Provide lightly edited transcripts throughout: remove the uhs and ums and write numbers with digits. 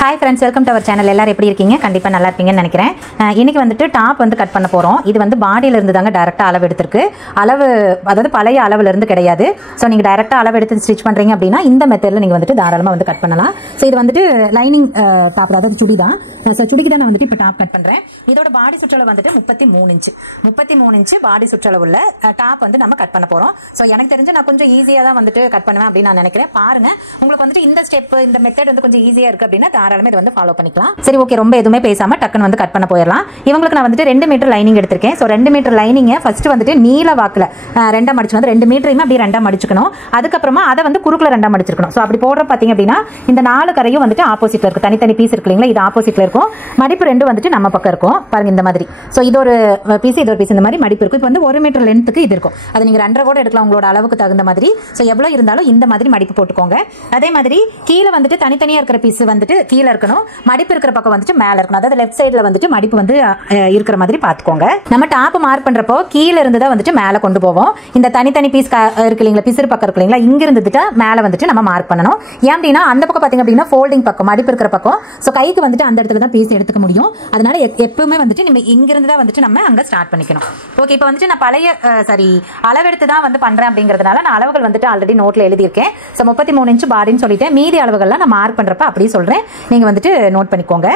Hi friends, welcome to our channel. எல்லாரும் எப்படி இருக்கீங்க? கண்டிப்பா நல்லா இருப்பீங்கன்னு நினைக்கிறேன். இன்னைக்கு வந்துட்டு டாப் வந்து கட் பண்ண போறோம். இது வந்து பாடியில இருந்து தாங்க டைரக்டா அளவு எடுத்துருக்கு. அளவு அதாவது பழைய அளவுல இருந்து கிடையாது. சோ நீங்க டைரக்டா அளவு எடுத்து ஸ்டிட்ச் பண்றீங்க அப்படினா இந்த மெத்தட்ல நீங்க வந்துட்டு தாராளமா வந்து கட் பண்ணலாம். சோ இது வந்துட்டு லைனிங் டாப் அதாவது சுடி தான். சோ சுடிக்கு தான் நான் வந்துட்டு இப்ப டாப் கட் பண்றேன். இதோட பாடி சுற்றளவு வந்துட்டு 33 இன்ச். 33 இன்ச் பாடி சுற்றளவுள்ள டாப் வந்து நம்ம கட் பண்ண போறோம். சோ எனக்கு தெரிஞ்சு நான் கொஞ்சம் ஈஸியா தான் வந்துட்டு கட் பண்ணுவேன் அப்படி நான் நினைக்கிறேன். பாருங்க உங்களுக்கு வந்துட்டு இந்த ஸ்டெப் இந்த மெத்தட் வந்து கொஞ்சம் ஈஸியா இருக்கு அப்படினா தாராளமா இது வந்து ஃபாலோ பண்ணிக்கலாம். சரி ஓகே, ரொம்ப எதுவுமே பேசாம டக்குன்னு வந்து கட் பண்ண போயிடலாம். இவங்களுக்கு நான் வந்துட்டு 2 மீட்டர் லைனிங் எடுத்திருக்கேன். ஸோ 2 மீட்டர் லைனிங்கை ஃபர்ஸ்ட் வந்துட்டு நீல வாக்கில் 2 மடிச்சு வந்து 2 மீட்டரையுமே அப்படியே 2 மடிச்சுக்கணும். அதுக்கப்புறமா அதை வந்து குறுக்குல 2 மடிச்சிருக்கணும். ஸோ அப்படி போடுற பார்த்தீங்க அப்படின்னா இந்த 4 கரையும் வந்துட்டு ஆப்போசிட்ல இருக்கு. தனித்தனி பீஸ் இருக்கு இல்லைங்களா, இது ஆப்போசிட்ல இருக்கும். மடிப்பு 2 வந்துட்டு நம்ம பக்கம் இருக்கும். பாருங்க இந்த மாதிரி. ஸோ இது ஒரு பீஸ் இது ஒரு பீஸ், இந்த மாதிரி மடிப்பு இருக்கும். இப்போ வந்து 1 மீட்டர் லென்த்துக்கு இது இருக்கும். அதை நீங்க 2.5 கூட எடுக்கலாம் உங்களோட அளவுக்கு தகுந்த மாதிரி. ஸோ எவ்வளவு இருந்தாலும் இந்த மாதிரி மடிப்பு போட்டுக்கோங்க. அதே மாதிரி கீழே வந்துட்டு தனித்தனியா இருக்கிற பீஸ் வந்துட்டு கீழே இருக்கணும், மடிப்பு இருக்கிற பக்கம் வந்துட்டு மேல இருக்கணும். அதாவது லெஃப்ட் சைடுல வந்துட்டு மடிப்பு வந்து இருக்கிற மாதிரி பாத்துக்கோங்க. நம்ம டாப் மார்க் பண்றப்போ கீழே இருந்து தான் வந்துட்டு மேல கொண்டு போவோம். இந்த தனித்தனி பீஸ் இருக்கு இல்லைங்களா, பிசுறு பக்கம் இருக்கு இல்லைங்களா, இங்க இருந்துட்டு மேல வந்துட்டு நம்ம மார்க் பண்ணணும். ஏன் அப்படின்னா அந்த பக்கம் பாத்தீங்க அப்படின்னா ஃபோல்டிங் பக்கம் மடிப்பு இருக்கிற பக்கம். ஸோ கைக்கு வந்துட்டு அந்த இடத்துல தான் பீஸ் எடுத்துக்க முடியும். அதனால எப்பவுமே வந்துட்டு நம்ம இங்க இருந்து தான் வந்துட்டு நம்ம அங்க ஸ்டார்ட் பண்ணிக்கணும். ஓகே, இப்போ வந்துட்டு நான் பழைய அளவெடுத்து தான் வந்து பண்றேன் அப்படிங்கிறதுனால நான் அளவுகள் வந்துட்டு ஆல்ரெடி நோட்ல எழுதியிருக்கேன். ஸோ 33 இன்ச் பாடின்னு சொல்லிட்டு மீதி அளவுகள்லாம் நான் மார்க் பண்றப்ப அப்படியே சொல்றேன், நீங்க வந்துட்டு நோட் பண்ணிக்கோங்க.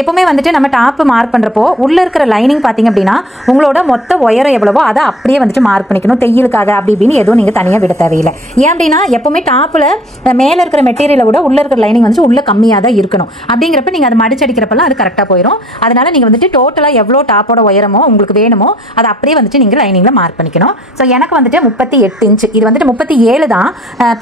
எப்பவுமே வந்துட்டு நம்ம டாப் மார்க் பண்றப்போ உள்ள இருக்கிற லைனிங் பாத்தீங்க அப்படின்னா உங்களோட மொத்த உயரம் எவ்வளவோ அதை அப்படியே வந்துட்டு மார்க் பண்ணிக்கணும். தையலுக்காக அப்படி இப்படின்னு எதுவும் நீங்க தனியா விட தேவையில்லை. ஏன் அப்படின்னா எப்பவுமே டாப்ல மேல இருக்கிற மெட்டீரியலை விட உள்ள இருக்கிற லைனிங் வந்து உள்ள கம்மியா தான் இருக்கணும். அப்படிங்கிறப்ப நீங்க அதை மடிச்சடிக்கிறப்பெல்லாம் அது கரெக்டா போயிடும். அதனால நீங்க வந்துட்டு டோட்டலா எவ்வளவு டாப்போட உயரமோ உங்களுக்கு வேணுமோ அதை அப்படியே வந்துட்டு நீங்க லைனிங்ல மார்க் பண்ணிக்கணும். ஸோ எனக்கு வந்துட்டு 38 இன்ச், இது வந்துட்டு 37 தான்.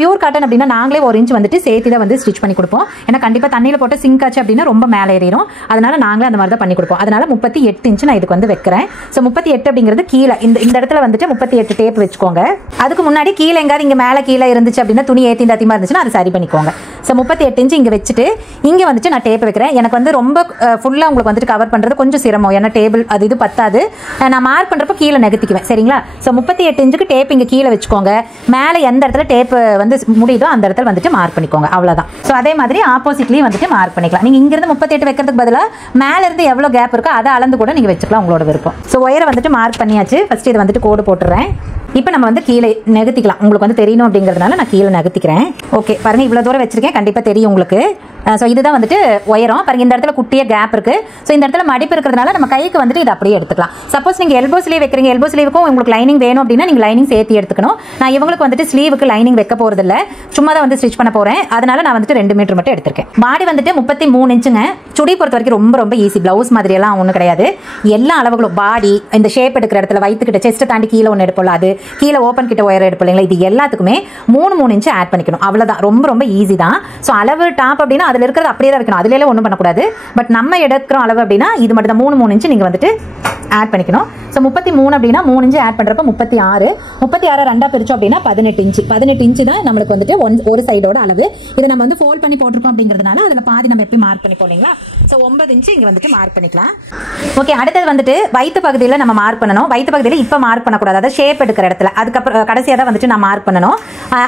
பியூர் காட்டன் அப்படின்னா நாங்களே 1 இன்ச் வந்துட்டு சேர்த்து தான் வந்து ஸ்டிச் பண்ணி கொடுப்போம். ஏன்னா கண்டிப்பா தண்ணியில போட்டு சிங்க் ஆச்சு அப்படின்னா ரொம்ப மேலே ஏறிடும். அதனால நாங்களே அந்த மாதிரி தான் பண்ணி கொடுப்போம். அதனால 38 இன்ச் நான் இதுக்கு வந்து வைக்கிறேன். ஸோ 38 அப்படிங்கிறது கீழே இந்த இடத்துல வந்துட்டு 38 டேப் வச்சுக்கோங்க. அதுக்கு முன்னாடி கீழே எங்காவது இங்க மேலே கீழே இருந்துச்சு அப்படின்னா துணி ஏற்றி அதிகமாக இருந்துச்சுன்னா அது சரி பண்ணிக்கோங்க. ஸோ 38 இன்ச் இங்கே வச்சுட்டு இங்கே வந்துட்டு நான் டேப் வைக்கிறேன். எனக்கு வந்து ரொம்ப ஃபுல்லாக உங்களுக்கு வந்துட்டு கவர் பண்ணுறது கொஞ்சம் சிரமம். ஏன்னா டேபிள் அது இது பத்தாது. நான் மார்க் பண்ணுறப்ப கீழே நகர்த்திக்குவேன். சரிங்களா? ஸோ 38 இன்ச்சுக்கு டேப் இங்கே கீழே வச்சுக்கோங்க. மேலே எந்த இடத்துல டேப் வந்து முடியுதோ அந்த இடத்துல வந்துட்டு மார்க் பண்ணிக்கோங்க. அவ்வளோதான். ஸோ அதே மாதிரி ஆப்போசிட்லேயும் வந்துட்டு மார்க் பண்ணிக்கலாம். நீங்கள் இங்கிருந்து 38 வைக்கிறதுக்கு பதிலாக மேலே இருந்து எவ்வளோ கேப் இருக்கோ அதை அளந்து கூட நீங்கள் வச்சுக்கலாம், உங்களோட விருப்பம். ஸோ ஒயரை வந்துட்டு மார்க் பண்ணியாச்சு. ஃபர்ஸ்ட் இதை வந்துட்டு கோடு போட்டுறேன். இப்போ நம்ம வந்து கீழே நகர்த்திக்கலாம். உங்களுக்கு வந்து தெரியணும் அப்படிங்கிறதுனால நான் கீழே நகர்த்திக்கிறேன். ஓகே பாருங்க, இவ்வளோ தூரம் வச்சிருக்கேன், கண்டிப்பாக தெரியும் உங்களுக்கு. ஸோ இதுதான் வந்துட்டு உயரம். பாருங்க இந்த இடத்துல குட்டிய கேப் இருக்கு. ஸோ இந்த இடத்துல மடிப்பு இருக்கிறதுனால நம்ம கைக்கு வந்துட்டு இதை அப்படியே எடுத்துக்கலாம். சப்போஸ் நீங்கள் எல்போ ஸ்லீவ் வைக்கிறீங்க, எல்போ ஸ்லீவுக்கும் உங்களுக்கு லைனிங் வேணும் அப்படின்னா நீங்கள் லைனிங் சேர்த்து எடுத்துக்கணும். நான் இவங்களுக்கு வந்துட்டு ஸ்லீவுக்கு லைனிங் வைக்க போறது இல்லை, சும்மா தான் வந்து ஸ்டிச் பண்ண போறேன். அதனால நான் வந்துட்டு 2 மீட்டர் மட்டும் எடுத்திருக்கேன். பாடி வந்துட்டு 33 இன்ச்சுங்க. சுடி பொறுத்த வரைக்கும் ரொம்ப ரொம்ப ஈஸி. பிளவுஸ் மாதிரி எல்லாம் ஒன்றும் கிடையாது. எல்லா அளவுகளும் பாடி இந்த ஷேப் எடுக்கிற இடத்துல வயிற்றுக்கிட்ட செஸ்ட் தாண்டி கீழே ஒன்று எடுப்போம், அது கீழே ஓப்பன் கிட்ட ஒயர் எடுப்போம் இல்லைங்களா, இது எல்லாத்துக்குமே 3 இன்ச்சு ஆட் பண்ணிக்கணும். அவ்வளோதான், ரொம்ப ரொம்ப ஈஸி தான். ஸோ அளவு டாப் அப்படின்னா அதில் இருக்கிறது அப்படியே தான் வைக்கணும், அதுல ஒன்றும் பண்ணக்கூடாது. பட் நம்ம எடுக்கிற அளவு அப்படின்னா இது மட்டும் தான் 3 இன்ச்சு நீங்க வந்துட்டு ஆட் பண்ணிக்கணும். ஸோ 33 அப்படின்னா 3 இன்ச்சு ஆட் பண்றப்ப 36 2 பிரிச்சோம் அப்படின்னா 18 இன்ச்சு. 18 இன்ச்சு தான் நம்மளுக்கு வந்துட்டு ஒரு சைடோட அளவு. இதை நம்ம வந்து ஃபோல்ட் பண்ணி போட்டிருக்கோம் அப்படிங்கிறதுனால அதில் பாதி நம்ம எப்படி மார்க் பண்ணி போனீங்களா. ஸோ 9 இன்ச்சு இங்கே வந்துட்டு மார்க் பண்ணிக்கலாம். ஓகே, அடுத்தது வந்துட்டு வயிற்று பகுதியில் நம்ம மார்க் பண்ணணும். வயிற்று பகுதியில் இப்போ மார்க் பண்ணக்கூடாது, அதாவது ஷேப் எடுக்கிற இடத்துல. அதுக்கப்புறம் கடைசியாக தான் வந்துட்டு நான் மார்க் பண்ணணும்.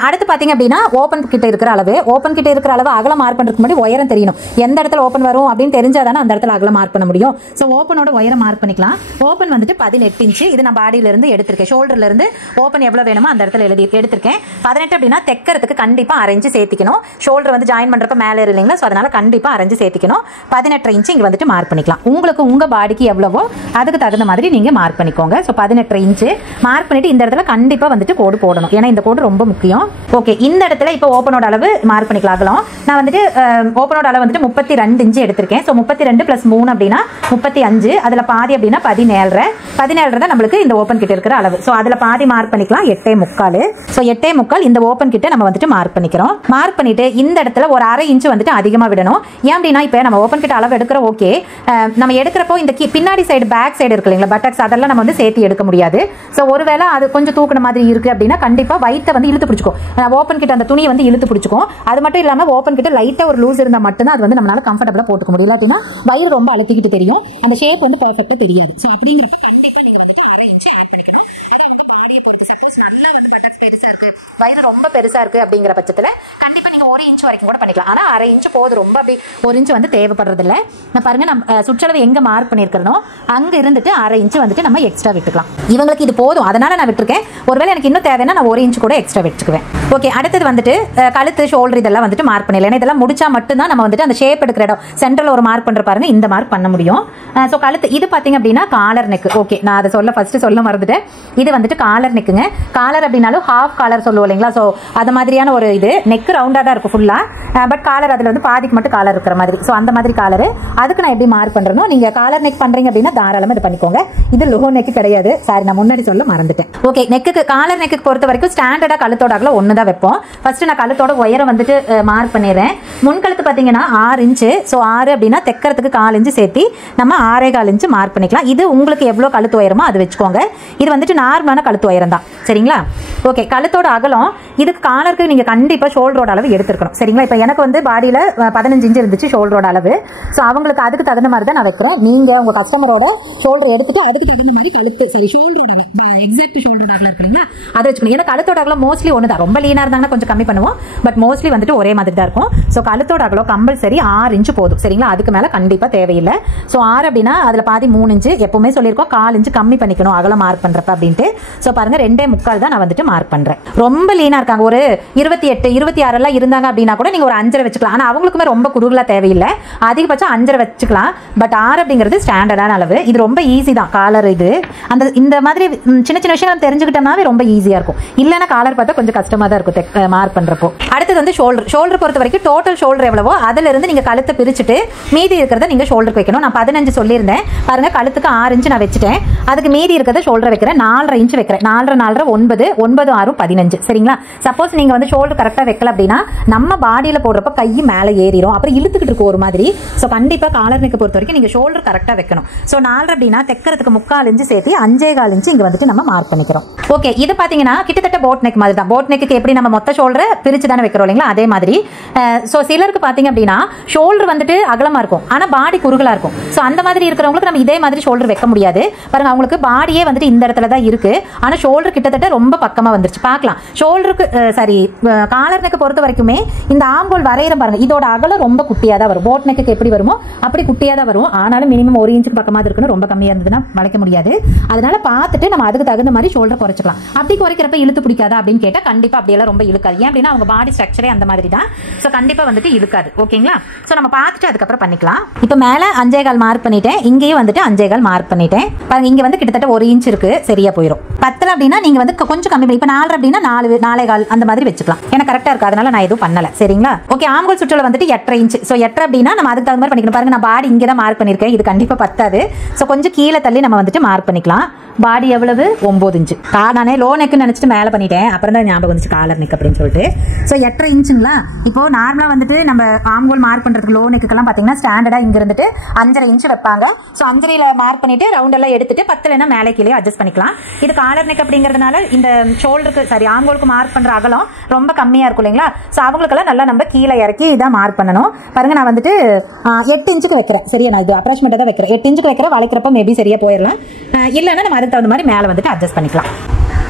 அடுத்து பார்த்தீங்க அப்படின்னா ஓப்பன் கிட்ட இருக்கிற அளவு, ஓப்பன் கிட்ட இருக்கிற அளவு அகலம் மார்க் பண்ணுறதுக்கு முன்னாடி உயரம் தெரியணும். எந்த இடத்துல ஓப்பன் வரும் அப்படின்னு தெரிஞ்சாதானே அந்த இடத்துல அகலம் மார்க் பண்ண முடியும். ஸோ ஓப்பனோட உயரம் மார்க் பண்ணிக்கலாம். ஓப்பன் வந்துட்டு 18 இன்ச்சு. இது நான் பாடியில இருந்து எடுத்திருக்கேன். ஷோல்டர்ல இருந்து ஓப்பன் எவ்வளவு வேணுமோ அந்த இடத்துல எடுத்திருக்கேன். 18 அப்படின்னா தைக்கிறதுக்கு கண்டிப்பா அரைஞ்சு சேர்த்திக்கணும். ஷோல்டர் வந்து ஜாயின் பண்றப்ப மேலே இல்லைங்களா, ஸோ அதனால கண்டிப்பா அரைஞ்சு சேர்த்திக்கணும். 18 இன்ச்சு இங்க வந்துட்டு மார்க் பண்ணிக்கலாம். உங்களுக்கு உங்க பாடிக்கு எவ்வளவோ அதுக்கு தகுந்த மாதிரி நீங்க மார்க் பண்ணிக்கோங்க. ஸோ 18 இன்ச்சு மார்க் பண்ணிட்டு இந்த இடத்துல கண்டிப்பா வந்துட்டு கோடு போடணும். ஏன்னா இந்த கோடு ரொம்ப முக்கியம். ஓகே, இந்த இடத்துல இப்போ ஓப்பனோட அளவு மார்க் பண்ணிக்கலாம். அகலம் நான் வந்துட்டு ஓப்பனோட அளவு வந்துட்டு 32 இன்ச்சு எடுத்திருக்கேன். ஸோ 32 + 3 அப்படின்னா 35. அதுல பாதி அப்படின்னா 17 தான் நம்மளுக்கு இந்த ஓப்பன் கிட்ட இருக்கிற அளவு. ஸோ அதுல பாதி மார்க் பண்ணிக்கலாம், 8.25. ஸோ 8.25 இந்த ஓப்பன் கிட்ட நம்ம வந்துட்டு மார்க் பண்ணிக்கிறோம். மார்க் பண்ணிட்டு இந்த இடத்துல ஒரு 1/2 இன்ச்சு வந்துட்டு அதிகமா விடணும். ஏன் அப்படின்னா இப்போ நம்ம ஓப்பன் கிட்ட அளவு எடுக்கிறோம். ஓகே, நம்ம எடுக்கிறப்போ இந்த பின்னாடி சைடு பேக் சைடு இருக்கு இல்லைங்களா, பட்டக்ஸ், அதெல்லாம் நம்ம வந்து சேர்த்து எடுக்க முடியாது. ஸோ ஒருவேளை அது கொஞ்சம் தூக்குன மாதிரி இருக்கு அப்படின்னா கண்டிப்பா வயிற்றை வந்து இழுத்து பிடிச்சிக்கும். ஓப்பன் கிட்ட அந்த துணியை வந்து இழுத்து பிடிச்சிக்கும். அது மட்டும் இல்லாம ஓப்பன் கிட்ட லைட்டா ஒரு லூஸ் இருந்தா மட்டும்தான் அது வந்து நம்மளால கம்ஃபர்டபுளா போட்டுக்க முடியும். அப்படின்னா வயிறு ரொம்ப அழுத்திக்கிட்டு தெரியும், அந்த ஷேப் வந்து பெர்ஃபெக்ட்டா தெரியாது. ஸோ அப்படிங்கிறப்ப கண்டிப்பா நீங்கள் வந்துட்டு 1/2 இன்ச் ஆட் பண்ணிக்கணும். அது அவங்க பாடியை பொறுத்து. சப்போஸ் நல்லா வந்து பட்டக்ஸ் பெருசாக இருக்குது, வயிறு ரொம்ப பெருசாக இருக்குது அப்படிங்கிற பட்சத்தில் கண்டிப்பாக நீங்கள் 1 இன்ச் வரைக்கும் கூட பண்ணிக்கலாம். ஆனால் 1/2 இன்ச் போதும், ரொம்ப அப்படி 1 இன்ச் வந்து தேவைப்படுறதில்ல. நான் பாருங்க, நம்ம சுற்றளவு எங்கே மார்க் பண்ணியிருக்கிறனோ அங்கே இருந்துட்டு 1/2 இன்ச் வந்துட்டு நம்ம எக்ஸ்ட்ரா விட்டுக்கலாம். இவங்களுக்கு இது போதும், அதனால நான் விட்டுருக்கேன். ஒருவேளை எனக்கு இன்னும் தேவைன்னா நான் 1 இன்ச் கூட எக்ஸ்ட்ரா வச்சுக்குவேன். ஓகே, அடுத்தது வந்துட்டு கழுத்து, ஷோல்டர் இதெல்லாம் வந்துட்டு மார்க் பண்ணிடலாம். இதெல்லாம் முடிச்சா மட்டும்தான் நம்ம வந்துட்டு அந்த ஷேப் எடுக்கிற இடம் சென்ட்ரல் ஒரு மார்க் பண்ற பாருங்க, இந்த மார்க் பண்ண முடியும். ஸோ கழுத்து இது பார்த்தீங்க அப்படின்னா காலர் நெக். ஓகே, நான் அதை ஃபர்ஸ்ட் சொல்ல மறந்துட்டேன். இது வந்துட்டு காலர் நெக்குங்க. காலர் அப்படின்னாலும் ஹாஃப் காலர் சொல்லுவோம் இல்லைங்களா? ஸோ அது மாதிரியான ஒரு இது நெக் ரவுண்டாக தான் இருக்கும் ஃபுல்லாக. பட் காலர் அதில் வந்து பாதிக்கு மட்டும் காலர் இருக்கிற மாதிரி. ஸோ அந்த மாதிரி காலரு. அதுக்கு நான் எப்படி மார்க் பண்ணுறேனோ, நீங்கள் காலர் நெக் பண்ணுறீங்க அப்படின்னா தாராளமாக இது பண்ணிக்கோங்க. இது லோ நெக் கிடையாது. சாரி, நான் முன்னாடி சொல்ல மறந்துட்டேன். ஓகே, நெக்குக்கு காலர் நெக்கு பொறுத்த வரைக்கும் ஸ்டாண்டர்டாக கழுத்தோட அகலம் 1 தான் வைப்போம். ஃபர்ஸ்ட் நான் கழுத்தோட உயரம் வந்துட்டு மார்க் பண்ணிடுறேன். முன்கழுத்து பார்த்தீங்கன்னா 6 இன்ச்சு. ஸோ 6 அப்படின்னா தைக்கிறதுக்கு 4 இன்ச்சு சேர்த்து நம்ம 6.25 இன்ச்சு மார்க் பண்ணிக்கலாம். இது உங்களுக்கு எவ்வளோ கழுத்து உயரமோ அது வச்சுக்கோங்க. இது வந்துட்டு நார்மலான கழுத்து உயரம் தான், சரிங்களா? ஓகே, கழுத்தோட அகலம் இதுக்கு காலருக்கு நீங்கள் கண்டிப்பாக ஷோல்டரோட அளவு எடுத்துருக்கணும், சரிங்களா? இப்போ எனக்கு வந்து பாடியில் 15 இன்ச்சு இருந்துச்சு ஷோல்டரோட அளவு. ஸோ அவங்களுக்கு அதுக்கு தகுந்த மாதிரி தான் நான் வைக்கிறேன். நீங்கள் உங்கள் கஸ்டமரோட ஷோல்டர் எடுத்துட்டு அதுக்கு தகுந்த மாதிரி கழுத்து, சரி ஷோல்டரோட எக்ஸாக்ட் ஷோல்டர் அகலம் இருக்குங்களா அதை வச்சுக்கணும். ஏன்னா கழுத்தோட அகலம் மோஸ்ட்லி ஒன்று தான். ரொம்ப லீனாக இருந்தாங்கன்னா கொஞ்சம் கம்மி பண்ணுவோம், பட் மோஸ்ட்லி வந்துட்டு ஒரே மாதிரி தான் இருக்கும். ஸோ கழுத்தோட அகலம் கம்பல்சரி 6 இன்ச்சு போதும், சரிங்களா? அதுக்கு மேலே கண்டிப்பாக தேவையில்லை. ஸோ 6 அப்படின்னா அதில் பாதி 3 இன்ச்சு எப்பவுமே சொல்லியிருக்கோம், 4 இன்ச்சு கம்மி பண்ணிக்கணும் அகலம் மார்க் பண்ணுறப்ப அப்படின்ட்டு. ஸோ பாருங்க, 2.25 தான் நான் வந்துட்டு மார்க் பண்ணுறேன். ரொம்ப லீனாக இருக்காங்க, ஒரு 28, 26 எல்லாம் இருந்தாங்க அப்படின்னா கூட நீங்கள் ஒரு 5.5 வச்சுக்கலாம். ஆனால் அவங்களுக்குமே ரொம்ப குறுகலாக தேவையில்லை, அதிகபட்சம் 5.5 வச்சுக்கலாம். பட் 6 அப்படிங்கிறது ஸ்டாண்டர்டான அளவு. இது ரொம்ப ஈஸி தான் காலர். இது இந்த மாதிரி சின்ன சின்ன விஷயம் தெரிஞ்சுக்கிட்டோம்னாவே ரொம்ப ஈஸியாக இருக்கும். இல்லைன்னா காலர் பார்த்தா கொஞ்சம் கஷ்டமாக தான் இருக்கும் மார்க் பண்ணுறப்போ. அடுத்தது வந்து ஷோல்டர் பொறுத்த வரைக்கும் டோட்டல் ஷோல்டர் எவ்வளவோ அதிலிருந்து நீங்கள் கழுத்தை பிரிச்சுட்டு மீதி இருக்கிறத நீங்கள் ஷோல்டருக்கு வைக்கணும். நான் 15 சொல்லியிருந்தேன் பாருங்க, கழுத்துக்கு 6 இன்ச்சு நான் வச்சுட்டேன். அதுக்கு மீதி இருக்கிறத ஷோல்டர் வைக்கிறேன். 4.5 இன்ச்சு வைக்கிறேன். 4 9 9 6 15, சரிங்களா? சப்போஸ் நீங்கள் வந்து ஷோல்டர் கரெக்டாக வைக்கல அப்படின்னா நம்ம பாடியில் போடுறப்ப கை மேலே ஏறிடும், அப்புறம் இழுத்துக்கிட்டு இருக்கும் ஒரு மாதிரி. ஸோ கண்டிப்பாக காலர் நெக் பொறுத்த வரைக்கும் நீங்கள் ஷோல்டர் கரெக்டாக வைக்கணும். ஸோ 4 அப்படின்னா தைக்கிறதுக்கு 3/4 இன்ச்சு சேர்த்து 5.25 இன்ச்சு இங்கே வந்துட்டு நம்ம மார்க் பண்ணிக்கிறோம். ஓகே, இது பார்த்தீங்கன்னா கிட்டத்தட்ட போட் நெக் மாதிரி தான். போட் நெக்கு எப்படி நம்ம மொத்த ஷோல்டரை பிரிச்சு தானே வைக்கிறோம் இல்லைங்களா? அதே மாதிரி. ஸோ சிலருக்கு பார்த்தீங்க அப்படின்னா ஷோல்டர் வந்துட்டு அகலமாக இருக்கும், ஆனால் பாடி குறுகலாக இருக்கும். ஸோ அந்த மாதிரி இருக்கிறவங்களுக்கு நம்ம இதே மாதிரி ஷோல்டர் வைக்க முடியாது. பாருங்க, அவங்களுக்கு பாடியே வந்துட்டு இந்த இடத்துல தான் இருக்கு, ஆனால் ஷோல்டர் கிட்டத்தட்ட ரொம்ப பக்கமாக வந்துருச்சு. பார்க்கலாம், ஷோல்டருக்கு சரி காலர் நெக் பொறுத்த வரைக்குமே இந்த ஆம்கோல் வரைகிற பாருங்க, இதோட அகலம் ரொம்ப குட்டியாக தான் வரும். போட் நெக்கு எப்படி வருமோ அப்படி குட்டியாக தான் வரும். ஆனாலும் மினிமம் 1 இன்ச்சுக்கு பக்கமாக இருக்கணும். ரொம்ப கம்மியாக இருந்ததுன்னா வளைக்க முடியாது. அதனால பார்த்துட்டு நம்ம அதுக்கு தகுந்த மாதிரி ஷோல்டர் குறைச்சிக்கலாம். அப்படி குறைக்கிறப்ப இழுத்து பிடிக்காதா அப்படின்னு கேட்டால் கண்டிப்பாக அப்படியெல்லாம் ரொம்ப இழுக்காது. ஏன் அப்படின்னா அவங்க பாடி ஸ்ட்ரக்சரே அந்த மாதிரி தான். ஸோ கண்டிப்பாக வந்துட்டு இழுக்காது. ஓகேங்களா? ஸோ நம்ம பார்த்துட்டு அதுக்கப்புறம் பண்ணிக்கலாம். இப்போ மேலே 5.25 மார்க் பண்ணிட்டேன், இங்கேயும் வந்துட்டு 5.25 மார்க் பண்ணிட்டேன். பாருங்க, இங்கே வந்து கிட்டத்தட்ட 1 இன்ச் இருக்கு, சரியா போயிடும். 10 அப்படின்னா நீங்கள் வந்து கொஞ்சம் கம்மி. இப்போ 4 அப்படின்னா 4.25 அந்த மாதிரி வச்சுக்கலாம். எனக்கு கரெக்டாக இருக்கு, அதனால நான் எதுவும் பண்ணல, சரிங்களா? ஓகே, ஆம்கோல் சுற்றளவு வந்துட்டு 8.5 இன்ச். ஸோ 8 அப்படின்னா நம்ம அதுக்கு தகுந்த மாதிரி பண்ணிக்கணும். பாருங்க, நான் பாடி இங்கே தான் மார்க் பண்ணியிருக்கேன், இது கண்டிப்பாக பத்தாது. ஸோ கொஞ்சம் கீழே தள்ளி நம்ம வந்துட்டு மார்க் பண்ணிக்கலாம். பாடி எவ்வளவு? 9 இன்ச்சு. நானே லோ நெக்குன்னு நினச்சிட்டு மேலே பண்ணிட்டேன், அப்புறம் தான் ஞாபகம் வந்துச்சு காலர் நெக் அப்படின்னு சொல்லிட்டு. ஸோ 8.5 இன்ச்சுங்களா? இப்போ நார்மலாக வந்துட்டு நம்ம ஆம்கோல் மார்க் பண்ணுறதுக்கு லோ நெக்குக்கெல்லாம் பார்த்தீங்கன்னா ஸ்டாண்டர்டாக இங்கே இருந்துட்டு 5.5 இன்ச்சு வைப்பாங்க. ஸோ 5.5 மார்க் பண்ணிட்டு ரவுண்டெல்லாம் எடுத்துட்டு 10 மேலே கீழே அட்ஜஸ்ட் பண்ணிக்கலாம். இது காலர் நெக் அப்படிங்கிறதுனால இந்த ஷோல்டருக்கு சரி ஆம்கோலுக்கு மார்க் பண்ணுற அகலம் ரொம்ப கம்மியாக இருக்கும் இல்லைங்களா? ஸோ அவங்களுக்கெல்லாம் நல்லா நம்ம கீழே இறக்கி இதான் மார்க் பண்ணணும். பாருங்க, நான் வந்துட்டு 8 இன்ச்சுக்கு வைக்கிறேன், சரியா? நான் இது அப்ராக்சிமேட்டாக தான் வைக்கிறேன். 8 இன்ச்சுக்கு வைக்கிறேன், வளைக்கிறப்ப மேபி சரியாக போயிடலாம். இல்லைன்னா நம்ம அதுக்கு தகுந்த மாதிரி மேலே வந்துட்டு அட்ஜஸ்ட் பண்ணிக்கலாம்.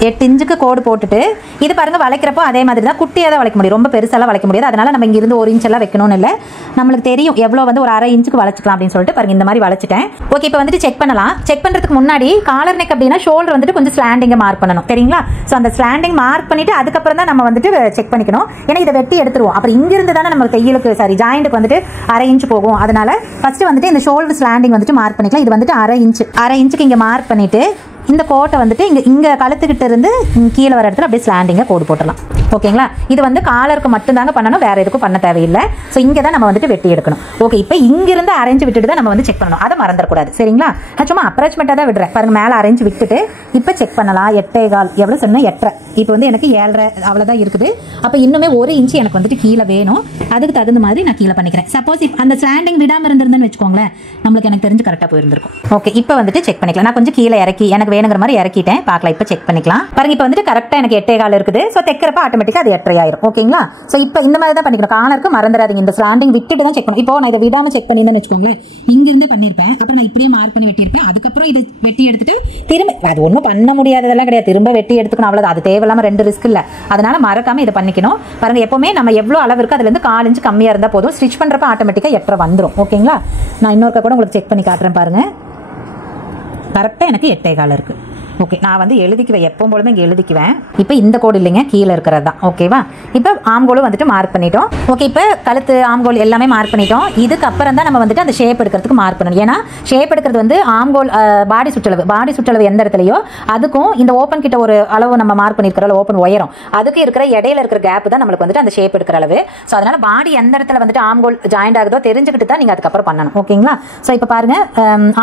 8 இன்ச்சுக்கு கோடு போட்டுட்டு இது பாருங்க, வளைக்கிறப்போ அதே மாதிரி தான் குட்டியாக தான் வளைக்க முடியும், ரொம்ப பெருசாலாம் வளைக்க முடியாது. அதனால நம்ம இங்கிருந்து 1 இன்ச் எல்லாம் வைக்கணும்னு இல்லை, நம்மளுக்கு தெரியும் எவ்வளோ வந்து ஒரு 1/2 இன்ச்சுக்கு வளைச்சிக்கலாம் அப்படின்னு சொல்லிட்டு பாருங்க இந்த மாதிரி வளைச்சிட்டேன். ஓகே, இப்போ வந்துட்டு செக் பண்ணலாம். செக் பண்ணுறதுக்கு முன்னாடி காலர் நெக் அப்படின்னா ஷோல்டர் வந்துட்டு கொஞ்சம் ஸ்லாண்டிங்கை மார்க் பண்ணணும், சரிங்களா? ஸோ அந்த ஸ்லாண்டிங் மார்க் பண்ணிட்டு அதுக்கப்புறம் தான் நம்ம வந்துட்டு செக் பண்ணிக்கணும். ஏன்னா இதை வெட்டி எடுத்துருவோம், அப்புறம் இங்கிருந்து தானே நம்ம தையலுக்கு சரி ஜாயிண்ட்டுக்கு வந்துட்டு 1/2 இன்ச் போகும். அதனால ஃபர்ஸ்ட் வந்துட்டு இந்த ஷோல்டர் ஸ்லாண்டிங் வந்துட்டு மார்க் பண்ணிக்கலாம். இது வந்துட்டு 1/2 இன்ச்சுக்கு இங்கே மார்க் பண்ணிட்டு இந்த கோட்டை வந்துட்டு இங்கே கழுத்துக்கிட்ட இருந்து கீழே வர இடத்துல அப்படியே ஸ்லாண்டிங்கை கோடு போட்டுடலாம். ஓகேங்களா? இது வந்து காலருக்கு மட்டும்தாங்க பண்ணணும், வேற எதுக்கும் பண்ண தேவையில்லை. ஸோ இங்கே தான் நம்ம வந்துட்டு வெட்டி எடுக்கணும். ஓகே, இப்போ இங்கிருந்து அரேஞ்ச் விட்டுட்டு தான் நம்ம வந்து செக் பண்ணணும், அதை மறந்துடக்கூடாது, சரிங்களா? நான் சும்மா அப்ராக்சிமேட்டாக தான் விடுறேன். பாருங்க, மேலே அரேஞ்ச் விட்டுட்டு இப்போ செக் பண்ணலாம். 8.25 எவ்வளோ சொன்னால் 8.5. இப்போ வந்து எனக்கு 7.5 அவ்வளோதான் இருக்குது. அப்போ இன்னுமே 1 இன்ச்சு எனக்கு வந்துட்டு கீழே வேணும். அதுக்கு தகுந்த மாதிரி நான் கீழே பண்ணிக்கிறேன். சப்போஸ் அந்த ஸ்லாண்டிங் விடாமல் இருந்திருந்தேன்னு வச்சுக்கோங்களேன், நம்மளுக்கு எனக்கு தெரிஞ்சு கரெக்டாக போயிருந்திருக்கும். ஓகே, இப்போ வந்துட்டு செக் பண்ணிக்கலாம். நான் கொஞ்சம் கீழே இறக்கி எனக்கு வேணுங்கிற மாதிரி இறக்கிட்டேன். பார்க்கலாம், இப்போ செக் பண்ணிக்கலாம். பாருங்க, இப்போ வந்துட்டு கரெக்டாக எனக்கு 8.25 இருக்குது. ஸோ தைக்கிறப்ப ஆட்டோமேட்டிக்காக அது 8.5 ஆயிரும். ஓகேங்களா? ஸோ இப்போ இந்த மாதிரி தான் பண்ணிக்கணும். கார்னருக்கு மறந்துடாதீங்க, இந்த ஸ்லாண்டிங் விட்டுட்டு தான் செக் பண்ணணும். இப்போ நான் இதை விடாமல் செக் பண்ணியிருந்தேன்னு வச்சுக்கோங்களேன், இங்கிருந்தே பண்ணியிருப்பேன், அப்புறம் நான் இப்படியே மார்க் பண்ணி வெட்டியிருப்பேன், அதுக்கப்புறம் இதை வெட்டி எடுத்துட்டு திரும்ப அது ஒன்றும் பண்ண முடியாததெல்லாம் கிடையாது, திரும்ப வெட்டி எடுத்துக்கணும், அவ்வளோதான். அது தேவையில்லாமல் 2 ரிஸ்க் இல்லை, அதனால மறக்காம இதை பண்ணிக்கணும். பாருங்க, எப்பவுமே நம்ம எவ்வளோ அளவு இருக்கு அதுலேருந்து 4 இன்ச்சு கம்மியாக இருந்தால் போதும், ஸ்டிச் பண்ணுறப்ப ஆட்டோமேட்டிக்காக 8.5 வந்துடும். ஓகேங்களா? நான் இன்னொருக்கா கூட உங்களுக்கு செக் பண்ணி காட்டுறேன் பாருங்க. கரெக்டாக எனக்கு 8.25 இருக்கு. ஓகே, நான் வந்து எழுதிக்குவேன், எப்பவும் போலவே இங்கே எழுதிக்குவேன். இப்போ இந்த கோடு இல்லைங்க, கீழே இருக்கிறது தான். ஓகேவா? இப்போ ஆம்கோலும் வந்துட்டு மார்க் பண்ணிட்டோம். ஓகே, இப்போ கழுத்து ஆம்கோல் எல்லாமே மார்க் பண்ணிட்டோம். இதுக்கப்புறம் தான் நம்ம வந்துட்டு அந்த ஷேப் எடுக்கிறதுக்கு மார்க் பண்ணணும். ஏன்னா ஷேப் எடுக்கிறது வந்து ஆம்கோல் பாடி சுற்றளவு எந்த இடத்துலையோ அதுக்கும் இந்த ஓப்பன் கிட்ட ஒரு அளவு நம்ம மார்க் பண்ணியிருக்கிற ஓப்பன் உயரம் அதுக்கு இருக்கிற இடையில இருக்கிற கேப் தான் நம்மளுக்கு வந்துட்டு அந்த ஷேப் எடுக்கிற அளவு. ஸோ அதனால பாடி எந்த இடத்துல வந்துட்டு ஆம்கோல் ஜாயிண்ட் ஆகுதோ தெரிஞ்சுக்கிட்டு தான் நீங்கள் அதுக்கப்புறம் பண்ணணும். ஓகேங்களா? ஸோ இப்போ பாருங்க,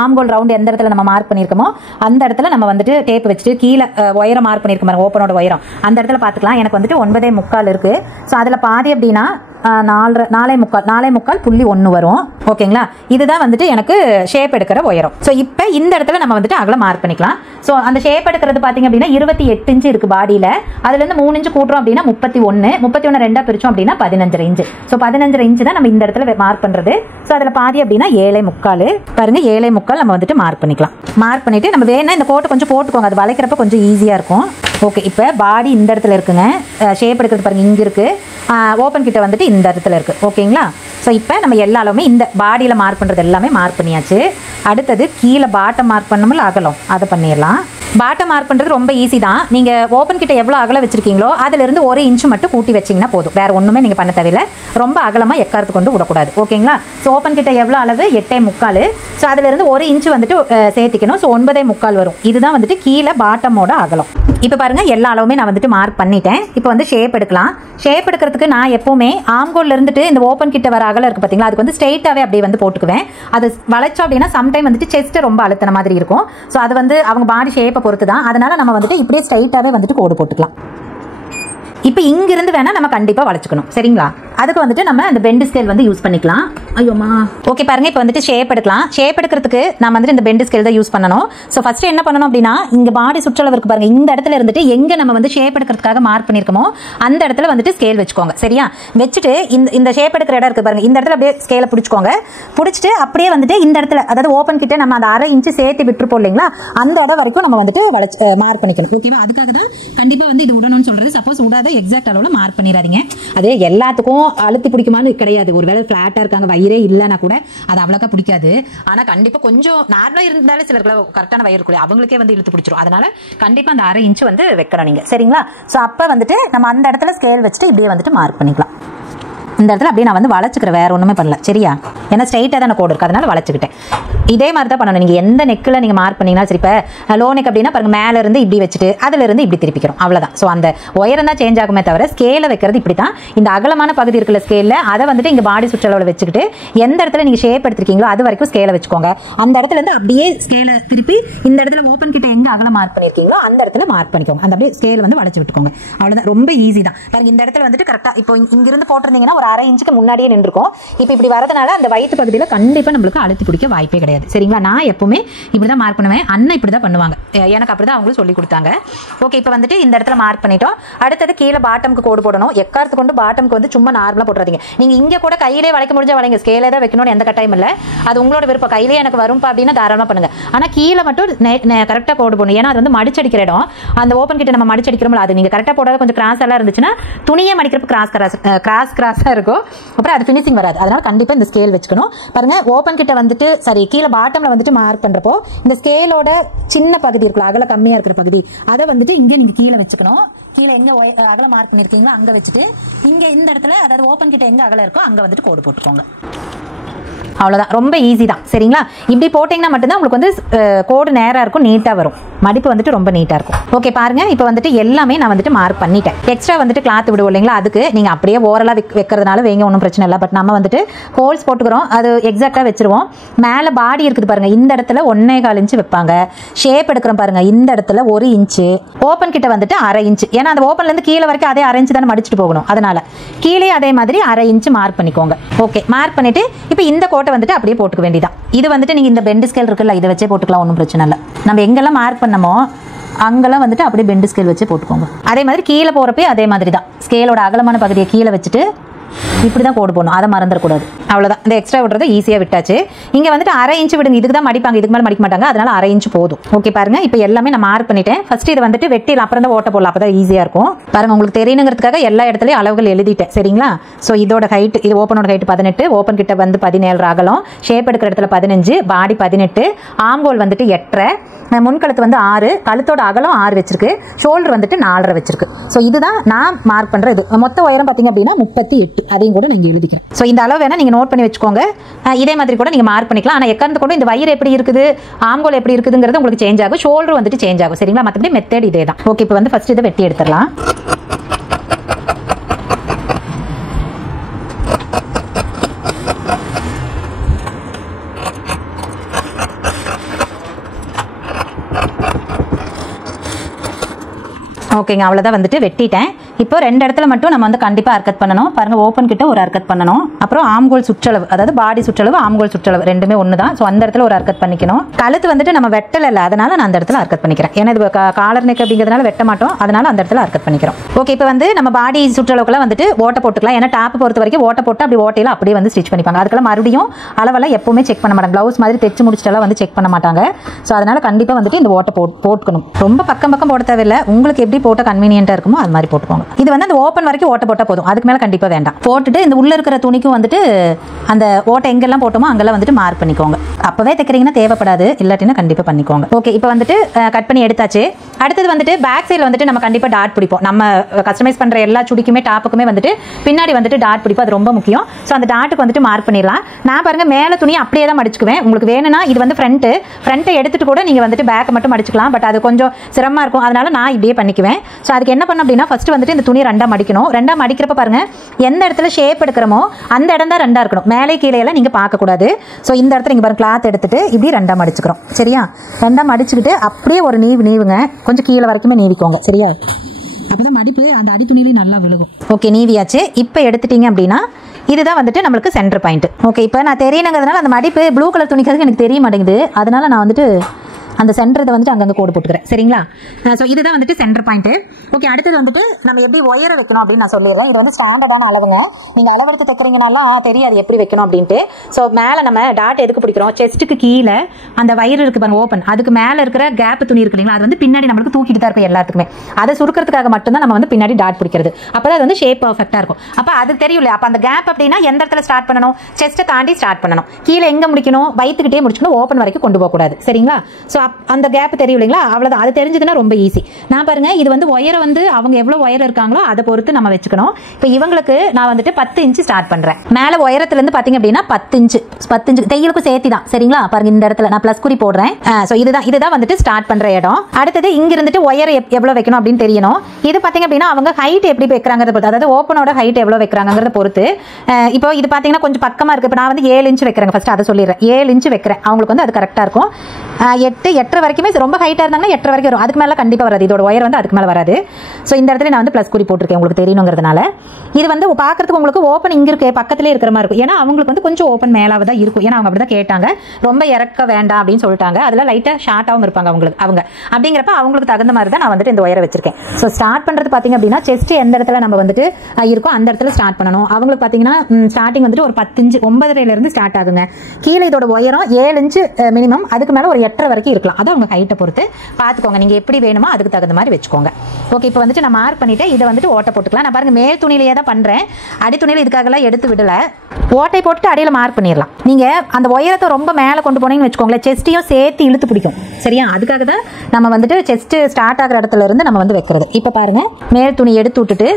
ஆம்கோல் ரவுண்ட் எந்த இடத்துல நம்ம மார்க் பண்ணியிருக்கோமோ அந்த இடத்துல நம்ம வந்துட்டு டேப் வச்சுட்டு கீழே உயரம் மார்க் பண்ணியிருக்க மாதிரி ஓப்பனோட உயரம் அந்த இடத்துல பார்த்துக்கலாம். எனக்கு வந்துட்டு 9.25 இருக்கு. ஸோ அதில் பாதி அப்படின்னா 4.45.1 வரும். ஓகேங்களா? இதுதான் வந்துட்டு எனக்கு ஷேப் எடுக்கிற உயரம். ஸோ இப்போ இந்த இடத்துல நம்ம வந்துட்டு அகலம் மார்க் பண்ணிக்கலாம். ஸோ அந்த ஷேப் எடுக்கிறது பார்த்தீங்க அப்படின்னா 28 இன்ச்சு இருக்கு பாடியில், அதுலேருந்து 3 இன்ச்சு கூட்டுறோம் அப்படின்னா 31 ரெண்டா பிரிச்சோம் அப்படின்னா 15 இன்ச்சு. ஸோ 15 இன்ச்சு தான் நம்ம இந்த இடத்துல மார்க் பண்ணுறது. ஸோ அதில் பாதி அப்படின்னா 7.25 பாருங்க, 7.25 நம்ம வந்துட்டு மார்க் பண்ணிக்கலாம். மார்க் பண்ணிட்டு நம்ம வேணா இந்த கோட்டை கொஞ்சம் போட்டுக்கோங்க, அது வளைக்கிறப்ப கொஞ்சம் ஈஸியாக இருக்கும். ஓகே, இப்போ பாடி இந்த இடத்துல இருக்குங்க, ஷேப் எடுக்கிறது பாருங்க இங்கே இருக்கு, ஓப்பன் கிட்ட வந்துட்டு இந்த இடத்துல இருக்கு. ஓகேங்களா? ஸோ இப்போ நம்ம எல்லா அளவுமே இந்த பாடியில் மார்க் பண்ணுறது எல்லாமே மார்க் பண்ணியாச்சு. அடுத்தது கீழே பாட்டம் மார்க் பண்ணோம்ல அகலம், அதை பண்ணிடலாம். பாட்டம் மார்க் பண்ணுறது ரொம்ப ஈஸி தான். நீங்கள் ஓப்பன் கிட்ட எவ்வளோ அகலம் வச்சிருக்கீங்களோ அதிலிருந்து 1 இன்ச்சு மட்டும் கூட்டி வச்சிங்கன்னா போதும், வேறு ஒன்றுமே நீங்கள் பண்ண தேவையில்லை. ரொம்ப அகலமாக எக்காரத்து கொண்டு விடக்கூடாது. ஓகேங்களா? ஸோ ஓப்பன் கிட்ட எவ்வளோ அளவு 8.25. ஸோ அதிலிருந்து 1 இன்ச்சு வந்துட்டு சேர்த்திக்கணும். ஸோ 9.25 வரும். இதுதான் வந்துட்டு கீழே பாட்டமோட அகலம். இப்போ பாருங்க, எல்லா அளவுமே நான் வந்துட்டு மார்க் பண்ணிட்டேன். இப்போ வந்து ஷேப் எடுக்கலாம். ஷேப் எடுக்கிறதுக்கு நான் எப்பவுமே ஆம்கோல்ல இருந்துட்டு இந்த ஓப்பன் கிட்ட வர அகலம் இருக்கு பார்த்தீங்களா, அதுக்கு வந்து ஸ்ட்ரெயிட்டாகவே அப்படியே வந்து போட்டுக்குவேன். அது வளைச்சோம் அப்படின்னா சம்டைம் வந்துட்டு செஸ்ட் ரொம்ப அழுத்தின மாதிரி இருக்கும். ஸோ அது வந்து அவங்க பாடி ஷேப்பை பொறுத்து தான். அதனால நம்ம வந்துட்டு இப்படியே ஸ்ட்ரெயிட்டாகவே வந்துட்டு கோடு போட்டுக்கலாம். இப்போ இங்கிருந்து வேணா நம்ம கண்டிப்பாக வளைச்சுக்கணும். சரிங்களா? அதுக்கு வந்துட்டு நம்ம அந்த பெண்ட் ஸ்கேல் வந்து யூஸ் பண்ணிக்கலாம். ஐயோமா. ஓகே பாருங்க, இப்போ வந்துட்டு ஷேப் எடுக்கலாம். ஷேப் எடுக்கிறதுக்கு நம்ம வந்துட்டு இந்த பெண்ட் ஸ்கேல் தான் யூஸ் பண்ணணும். ஸோ ஃபர்ஸ்ட் என்ன பண்ணணும் அப்படின்னா, இங்கே பாடி சுற்றளவு இருக்கு பாருங்க, இந்த இடத்துல இருந்துட்டு எங்கே நம்ம வந்து ஷேப் எடுக்கிறதுக்காக மார்க் பண்ணியிருக்கோமோ அந்த இடத்துல வந்துட்டு ஸ்கேல் வச்சுக்கோங்க. சரியா? வச்சுட்டு இந்த ஷேப் எடுக்கிற இடம் இருக்கு பாருங்க, இந்த இடத்துல அப்படியே ஸ்கேலை பிடிச்சிக்கோங்க. பிடிச்சிட்டு அப்படியே வந்துட்டு இந்த இடத்துல, அதாவது ஓப்பன் கிட்ட நம்ம அந்த 1/2 இன்ச்சு சேர்த்து விட்டுருப்போம் இல்லைங்களா, அந்த இடம் வரைக்கும் நம்ம வந்துட்டு மார்க் பண்ணிக்கணும். ஓகேவா? அதுக்காக தான் கண்டிப்பாக வந்து இது விடணும்னு சொல்றது. சப்போஸ் விடாத எக்ஸாக்ட் அளவில் மார்க் பண்ணிடாதீங்க. அது எல்லாத்துக்கும் அழுத்தி பிடிக்குமான்னு கிடையாது. ஒருவேளை ஃபிளாட்டா இருக்காங்க, வயிறே இல்லைன்னா கூட அது அவ்வளோக்கா பிடிக்காது. ஆனால் கண்டிப்பாக கொஞ்சம் நார்மலாக இருந்தாலே சிலருக்கு கரெக்டான வயிறு இருக்குல்ல, அவங்களுக்கே வந்து இழுத்து பிடிச்சிரும். அதனால கண்டிப்பாக அந்த 1/2 இன்ச்சு வந்து வைக்கணும் நீங்கள். சரிங்களா? ஸோ அப்போ வந்துட்டு நம்ம அந்த இடத்துல ஸ்கேல் வச்சுட்டு இப்படியே வந்துட்டு மார்க் பண்ணிக்கலாம். இந்த இடத்துல அப்படியே நான் வந்து வளைச்சிக்கிறேன், வேற ஒன்றுமே பண்ணல. சரியா? ஏன்னா ஸ்ட்ரைட்டாக தான் கோடு இருக்குது, அதனால வளைச்சிக்கிட்டேன். இதே மாதிரி தான் பண்ணணும். நீங்கள் எந்த நெக்கில் நீங்கள் மார்க் பண்ணீங்கன்னா சரி. இப்போ லோ நெக் அப்படின்னா பாருங்க, மேலே இருந்து இப்படி வச்சுட்டு அதிலிருந்து இப்படி திருப்பிக்கிறோம், அவ்வளோதான். ஸோ அந்த உயரம் தான் சேஞ்ச் ஆகுமே தவிர ஸ்கேலை வைக்கிறது இப்படி தான். இந்த அகலமான பகுதி இருக்குல்ல ஸ்கேலில், அதை வந்துட்டு இங்கே பாடி சுற்றளவில் வச்சுக்கிட்டு எந்த இடத்துல நீங்கள் ஷேப் எடுத்திருக்கீங்களோ அது வரைக்கும் ஸ்கேலை வச்சுக்கோங்க. அந்த இடத்துல இருந்து அப்படியே ஸ்கேலை திருப்பி இந்த இடத்துல ஓப்பன் கிட்ட எங்கே அகலம் மார்க் பண்ணியிருக்கீங்களோ அந்த இடத்துல மார்க் பண்ணிக்கோங்க. அந்த அப்படியே ஸ்கேல் வந்து வளைச்சு விட்டுக்கோங்க, அவ்வளோதான். ரொம்ப ஈஸி தான். பாருங்க, இந்த இடத்துல வந்துட்டு கரெக்டாக இப்போ இங்கிருந்து போட்டிருந்தீங்கன்னா ஒரு 1/2 இன்ச்சுக்கு முன்னாடியே நின்றுக்கும். இப்போ இப்படி வரதுனால அந்த வயிற்று பகுதியில் கண்டிப்பாக நம்மளுக்கு அழுத்தி பிடிக்க வாய்ப்பே கிடையாது. சரிங்களா? நான் எப்பவுமே இப்படி தான் மார்க் பண்ணுவேன். அண்ணன் இப்படி தான் பண்ணுவாங்க, எனக்கு அப்படி தான் அவங்களும் சொல்லி கொடுத்தாங்க. ஓகே, இப்போ வந்துட்டு இந்த இடத்துல மார்க் பண்ணிட்டோம். அடுத்தது கீழே பாட்டமுக்கு கோடு போடணும். எக்காரத்து கொண்டு பாட்டமுக்கு வந்து சும்மா நார்மலாக போட்டுறாதீங்க. நீங்கள் இங்கே கூட கையிலே வளைக்க முடிஞ்சா வளைங்க, ஸ்கேலே தான் வைக்கணும்னு எந்த கட்டாயம் இல்லை. அது உங்களோட விருப்பம். கையிலே எனக்கு வரும்பா அப்படின்னா தாராளமாக பண்ணுங்க. ஆனால் கீழே மட்டும் கரெக்டாக கோடு போடணும். ஏன்னா அது வந்து மடிச்சடிக்கிற இடம். அந்த ஓப்பன் கிட்ட நம்ம மடிச்சடிக்கிறோம்ல, அது நீங்கள் கரெக்டாக போடாத கொஞ்சம் கிராஸ் எல்லாம் இருந்துச்சுன்னா துணியை மடிக்கிறப்ப கிராஸாக இருக்கும், அப்புறம் அது ஃபினிஷிங் வராது. அதனால கண்டிப்பாக இந்த ஸ்கேல் வச்சுக்கணும். பாருங்க, ஓப்பன் கிட்ட வந்துட்டு சரி கீழே பாட்டம்ல வந்துட்டு மார்க் பண்றப்போ இந்த ஸ்கேலோட சின்ன பகுதி இருக்குல்ல, அகல கம்மியா இருக்கிற பகுதி, அதை வந்துட்டு இங்க நீங்க கீழே வச்சுக்கணும். கீழே எங்க அகல மார்க் பண்ணிருக்கீங்களோ அங்க வச்சுட்டு இங்க இந்த இடத்துல, அதாவது ஓப்பன் கிட்ட எங்க அகல இருக்கோ அங்க வந்துட்டு கோடு போட்டுக்கோங்க. அவ்வளோதான், ரொம்ப ஈஸி தான். சரிங்களா? இப்படி போட்டிங்கன்னா மட்டும்தான் உங்களுக்கு வந்து கோடு நேராக இருக்கும், நீட்டாக வரும். மடிப்பு வந்துட்டு ரொம்ப நீட்டாக இருக்கும். ஓகே பாருங்க, இப்போ வந்துட்டு எல்லாமே நான் வந்துட்டு மார்க் பண்ணிட்டேன். எக்ஸ்ட்ரா வந்துட்டு கிளாத் விடுவோம் இல்லைங்களா, அதுக்கு நீங்கள் அப்படியே ஓரலாக வைக்கிறதுனால வைங்க, ஒன்றும் பிரச்சனை இல்லை. பட் நம்ம வந்துட்டு ஹோல்ஸ் போட்டுக்கிறோம், அது எக்ஸாக்டாக வச்சிருவோம். மேலே பாடி இருக்குது பாருங்க, இந்த இடத்துல 1.25 இன்ச்சு வைப்பாங்க. ஷேப் எடுக்கிறோம் பாருங்க, இந்த இடத்துல 1 இன்ச்சு. ஓப்பன் கிட்ட வந்துட்டு 1/2 இன்ச்சு. ஏன்னா அந்த ஓப்பன்லேருந்து கீழே வரைக்கும் அதே 1/2 இன்ச்சு தானே மடிச்சுட்டு போகணும், அதனால கீழே அதே மாதிரி 1/2 இன்ச்சு மார்க் பண்ணிக்கோங்க. ஓகே, மார்க் பண்ணிட்டு இப்போ இந்த கோட்டை வந்துட்டு அப்படியே போட்டுக்க வேண்டியதான். இது வந்துட்டு நீங்க இந்த பெண்ட் ஸ்கேல் இருக்குல்ல, இதை வச்சே போட்டுக்கலாம், ஒன்றும் பிரச்சனை இல்லை. நம்ம எங்கெல்லாம் மார்க் பண்ணமோ அங்கெல்லாம் வந்துட்டு அப்படியே பெண்டு ஸ்கேல் வச்சு போட்டுக்கோங்க. அதே மாதிரி கீழே போகிறப்பே அதே மாதிரி தான் ஸ்கேலோட அகலமான பகுதியை கீழே வச்சுட்டு இப்படி தான் கோடு போடணும். அதை மறந்துடக்கூடாது. அவ்வளோதான். இந்த எக்ஸ்ட்ரா விடுறது ஈஸியாக விட்டாச்சு. இங்கே வந்துட்டு 1/2 இன்ச் விடுங்க. இதுக்கு தான் மடிப்பாங்க, இதுக்கு மேலே மடிக்க மாட்டாங்க. அதனால 1/2 இன்ச் போதும். ஓகே பாருங்க. இப்போ எல்லாமே நான் மார்க் பண்ணிட்டேன். ஃபர்ஸ்ட் இதை வந்துட்டு வெட்டியில் அப்புறம் தான் ஓட்ட போடலாம். அப்போ தான் ஈஸியாக இருக்கும். பாருங்க, உங்களுக்கு தெரியணுங்கிறதுக்காக எல்லா இடத்துலையும் அளவுகள் எழுதிட்டேன். சரிங்களா? ஸோ இதோட ஹைட், இது ஓப்பனோட ஹைட் 18, ஓப்பன் கிட்ட வந்து 17 அகலம், ஷேப் எடுக்கிற இடத்துல 15, பாடி 18, ஆம்கோல் வந்துட்டு 8.5, முன்கழுத்து வந்து 6, கழுத்தோட அகலம் 6 வச்சிருக்கு, ஷோல்டர் வந்துட்டு 4.5 வச்சிருக்கு. ஸோ இதுதான் நான் மார்க் பண்ணுற இது. மொத்த உயரம் பார்த்தீங்க அப்படின்னா 38. அதையும் கூட நான் எழுதிக்கிறேன். ஸோ இந்த அளவு வேணால் நீங்கள் நோட் பண்ணி வச்சுக்கோங்க. இதே மாதிரி கூட நீங்கள் மார்க் பண்ணிக்கலாம். ஆனால் எக்காரணத்தை கூட இந்த வயிறு எப்படி இருக்குது, ஆம்கோல் எப்படி இருக்குதுங்கிறது உங்களுக்கு சேஞ்ச் ஆகும், ஷோல்டர் வந்துட்டு சேஞ்ச் ஆகும். சரிங்களா? மற்றபடி மெத்தட் இதே தான். ஓகே, இப்போ வந்து ஃபர்ஸ்ட் இதை வெட்டி எடுத்துடலாம். ஓகேங்க, அவ்வளோதான் வந்துட்டு வெட்டிட்டேன். இப்போ 2 இடத்துல மட்டும் நம்ம வந்து கண்டிப்பாக அர்க்கட் பண்ணணும். பாருங்கள், ஓப்பன் கிட்ட ஒரு அர்க்கட் பண்ணணும். அப்புறம் ஆம்கோல் சுற்றளவு, அதாவது பாடி சுற்றளவு, ஆம்கோல் சுற்றளவு ரெண்டுமே ஒன்று தான். ஸோ அந்த இடத்துல ஒரு அர்க்கட் பண்ணிக்கணும். கழுத்து வந்துட்டு நம்ம வெட்டலை, அதனால நான் அந்த இடத்துல அர்க்கட் பண்ணிக்கிறேன். ஏன்னா இது காலர் நெக் அப்படிங்கிறதுனால வெட்ட மாட்டோம், அதனால அந்த இடத்துல அர்க்கட் பண்ணிக்கிறோம். ஓகே, இப்போ வந்து நம்ம பாடி சுற்றளவுக்குலாம் வந்துட்டு ஓட்ட போட்டுக்கலாம். ஏன்னா டாப் பொறுத்த வரைக்கும் ஓட்ட போட்டு அப்படி ஓட்டையில் அப்படியே வந்து ஸ்டிச் பண்ணிப்பாங்க. அதுக்கெல்லாம் மறுபடியும் அளவெல்லாம் எப்பவுமே செக் பண்ண மாட்டாங்க. ப்ளவுஸ் மாதிரி தைச்சு முடிச்சிட்டெல்லாம் வந்து செக் பண்ண மாட்டாங்க. ஸோ அதனால கண்டிப்பாக வந்துட்டு இந்த ஓட்டை போட்டுக்கணும். ரொம்ப பக்கம் போட தேவையில்லை. உங்களுக்கு எப்படி போட்ட கன்வீனியன்ட்டாக இருக்குமோ அது மாதிரி போட்டுக்கோங்க. இது வந்து அந்த ஓப்பன் வரைக்கும் ஓட்ட போட்டால் போதும். அதுக்கு மேலே கண்டிப்பாக வேண்டாம். போட்டுட்டு இந்த உள்ள இருக்கிற துணிக்கும் வந்துட்டு அந்த ஓட்டை எங்கெல்லாம் போட்டோமோ அங்கெல்லாம் வந்துட்டு மார்க் பண்ணிக்கோங்க. அப்போவே தைக்கிறீங்கன்னா தேவைப்படாது, இல்லாட்டினா கண்டிப்பாக பண்ணிக்கோங்க. ஓகே, இப்போ வந்துட்டு கட் பண்ணி எடுத்தாச்சு. அடுத்தது வந்துட்டு பேக் சைடில் வந்துட்டு நம்ம கண்டிப்பாக டாட் பிடிப்போம். நம்ம கஸ்டமைஸ் பண்ணுற எல்லா சுடிக்குமே டாப்புக்குமே வந்துட்டு பின்னாடி வந்துட்டு டாட் பிடிப்போம். அது ரொம்ப முக்கியம். ஸோ அந்த டாட்டுக்கு வந்துட்டு மார்க் பண்ணிடலாம். நான் பாருங்கள், மேலே துணியை அப்படியே தான் மடிச்சுக்குவேன். உங்களுக்கு வேணும்னா இது வந்து ஃப்ரண்ட்டை எடுத்துட்டு கூட நீங்கள் வந்துட்டு பேக்கை மட்டும் மடிச்சுக்கலாம். பட் அது கொஞ்சம் சிரமமாக இருக்கும், அதனால நான் இப்படியே பண்ணிக்குவேன். ஸோ அதுக்கு என்ன பண்ண அப்படின்னா, ஃபர்ஸ்ட் வந்துட்டு இந்த துணி 2 மடிக்கணும். 2 மடிக்கிறப்ப பாருங்க, எந்த இடத்துல ஷேப் எடுக்கிறோமோ அந்த இடம் தான் 2 இருக்கணும். மேலே கீழே எல்லாம் நீங்க பார்க்கக்கூடாது. ஸோ இந்த இடத்துல நீங்க பாருங்க, கிளாத் எடுத்துட்டு இப்படி 2 மடிச்சுக்கிறோம். சரியா? 2 மடிச்சுக்கிட்டு அப்படியே ஒரு நீவுங்க. கொஞ்சம் கீழே வரைக்குமே நீவிக்கோங்க. சரியா? அப்பதான் மடிப்பு அந்த அடி துணியிலையும் நல்லா விழுகும். ஓகே, நீவியாச்சு. இப்போ எடுத்துட்டீங்க அப்படின்னா இதுதான் வந்துட்டு நம்மளுக்கு சென்டர் பாயிண்ட். ஓகே, இப்போ நான் தெரியணுங்கிறதுனால அந்த மடிப்பு ப்ளூ கலர் துணிக்கிறதுக்கு எனக்கு தெரிய மாட்டேங்குது. அதனால நான் வந்துட்டு அந்த சென்டரை வந்துட்டு அங்கங்கே கோடு போட்டுக்கிறேன். சரிங்களா? ஸோ இதுதான் வந்துட்டு சென்டர் பாயிண்ட். ஓகே, அடுத்தது வந்துட்டு நம்ம எப்படி ஒயரை வைக்கணும் அப்படின்னு நான் சொல்லிடுறேன். இது வந்து ஸ்டாண்டர்டான அளவுங்க. நீங்கள் அளவெடுத்து தைக்கிறீங்கனாலாம் தெரியாது எப்படி வைக்கணும் அப்படின்ட்டு. ஸோ மேலே நம்ம டாட் எதுக்கு பிடிக்கிறோம், செஸ்ட்டுக்கு கீழே அந்த வயிறு இருக்கு பாருங்க, ஓப்பன், அதுக்கு மேலே இருக்கிற கேப் துணி இருக்கு இல்லைங்களா, அது வந்து பின்னாடி நம்மளுக்கு தூக்கிட்டு தான் இருக்கும் எல்லாத்துக்குமே. அதை சுருக்கிறதுக்காக மட்டும்தான் நம்ம வந்து பின்னாடி டாட் பிடிக்கிறது. அப்போ தான் அது வந்து ஷேப் பர்ஃபெக்டாக இருக்கும். அப்போ அது தெரியும் இல்லையா? அப்போ அந்த கேப் அப்படின்னா எந்த இடத்துல ஸ்டார்ட் பண்ணணும், செஸ்ட்டை தாண்டி ஸ்டார்ட் பண்ணணும். கீழே எங்கே முடிக்கணும், வயிற்றுக்கிட்டே முடிச்சுக்கணும், ஓப்பன் வரைக்கும் கொண்டு போகக்கூடாது. சரிங்களா? ஸோ அந்த கேப் தெரியும் இல்லைங்களா? அவ்வளோதான். அது தெரிஞ்சதுன்னா ரொம்ப ஈஸி. நான் பாருங்க, இது வந்து ஒயரை வந்து அவங்க எவ்வளோ ஒயர் இருக்காங்களோ அதை பொறுத்து நம்ம வச்சுக்கணும். இப்போ இவங்களுக்கு நான் வந்துட்டு 10 இன்ச்சு ஸ்டார்ட் பண்ணுறேன். மேலே உயரத்துலேருந்து பார்த்தீங்க அப்படின்னா 10 இன்ச்சு தையலுக்கும் சேர்த்தி தான். சரிங்களா? பாருங்க, இந்த இடத்துல நான் ப்ளஸ் குறி போடுறேன். ஸோ இதுதான் வந்துட்டு ஸ்டார்ட் பண்ணுற இடம். அடுத்தது இங்க இருந்துட்டு ஒயர் எவ்வளோ வைக்கணும் அப்படின்னு தெரியணும். இது பார்த்தீங்க அப்படின்னா அவங்க ஹைட் எப்படி வைக்கிறாங்கிறத பொறுத்து, அதாவது ஓப்பனோட ஹைட் எவ்வளோ வைக்கிறாங்கிறத பொறுத்து. இப்போ இது பார்த்தீங்கன்னா கொஞ்சம் பக்கமாக இருக்குது. இப்போ நான் வந்து 7 இன்ச்சு வைக்கிறேன். ஃபர்ஸ்ட் அதை சொல்லிடுறேன். 7 இன்ச்சு வைக்கிறேன். அவங்களுக்கு வந்து அது கரெக்டாக இருக்கும். 8 வரைக்குமே ரொம்ப ஹைட்டாக இருந்தாங்கன்னா 8 வரைக்கும் வரும். அதுக்கு மேலே கண்டிப்பாக வராது. இதோட ஒயர் வந்து அதுக்கு மேலே வராது. ஸோ இந்த இடத்துல நான் வந்து ப்ளஸ் குறி போட்டிருக்கேன், உங்களுக்கு தெரியணுங்கிறதுனால. இது வந்து பார்க்கறதுக்கு உங்களுக்கு ஓப்பன் இங்கே இருக்கு, பக்கத்திலே இருக்கிற மாதிரி இருக்கும். ஏன்னா அவங்களுக்கு வந்து கொஞ்சம் ஓப்பன் மேலாக தான் இருக்கும். ஏன்னா அவங்க அப்படி தான் கேட்டாங்க, ரொம்ப இறக்க வேண்டாம் அப்படின்னு சொல்லிட்டாங்க. அதில் லைட்டாக ஷார்ட்டாகவும் இருப்பாங்க அவங்க அப்படிங்கிறப்ப அவங்களுக்கு தகுந்த மாதிரி தான் நான் வந்துட்டு இந்த ஒயரை வச்சிருக்கேன். ஸோ ஸ்டார்ட் பண்ணுறது பார்த்தீங்க அப்படின்னா செஸ்ட் எந்த இடத்துல நம்ம வந்துட்டு இருக்கோ அந்த இடத்துல ஸ்டார்ட் பண்ணணும். அவங்களுக்கு பார்த்தீங்கன்னா ஸ்டார்டிங் வந்துட்டு ஒரு 10 இன்ச்சு 9.5 ஸ்டார்ட் ஆகுங்க. கீழே இதோட உயரம் 7 இன்ச்சு மினிமம், அதுக்கு மேலே ஒரு 8 வரைக்கும் இருக்கலாம். அது அவங்க ஹைட்டை பொறுத்து பார்த்துக்கோங்க. நீங்கள் எப்படி வேணுமோ அதுக்கு தகுந்த மாதிரி வச்சுக்கோங்க. ஓகே, இப்போ வந்துட்டு நான் மார்க் பண்ணிவிட்டு இதை வந்துட்டு ஓட்டை போட்டுக்கலாம். நான் பாருங்கள், மேல் துணியிலேயே தான் பண்ணுறேன். அடி துணியில் இதுக்காகலாம் எடுத்து விடலை. ஓட்டை போட்டுட்டு அடியில் மார்க் பண்ணிடலாம். நீங்கள் அந்த உயரத்தை ரொம்ப மேலே கொண்டு போனீங்கன்னு வச்சுக்கோங்களேன், செஸ்ட்டையும் சேர்த்து இழுத்து பிடிக்கும். சரியா? அதுக்காக தான் நம்ம வந்துட்டு செஸ்ட்டு ஸ்டார்ட் ஆகிற இடத்துல இருந்து நம்ம வந்து வைக்கிறது. இப்போ பாருங்கள், மேல் துணி எடுத்து விட்டுட்டு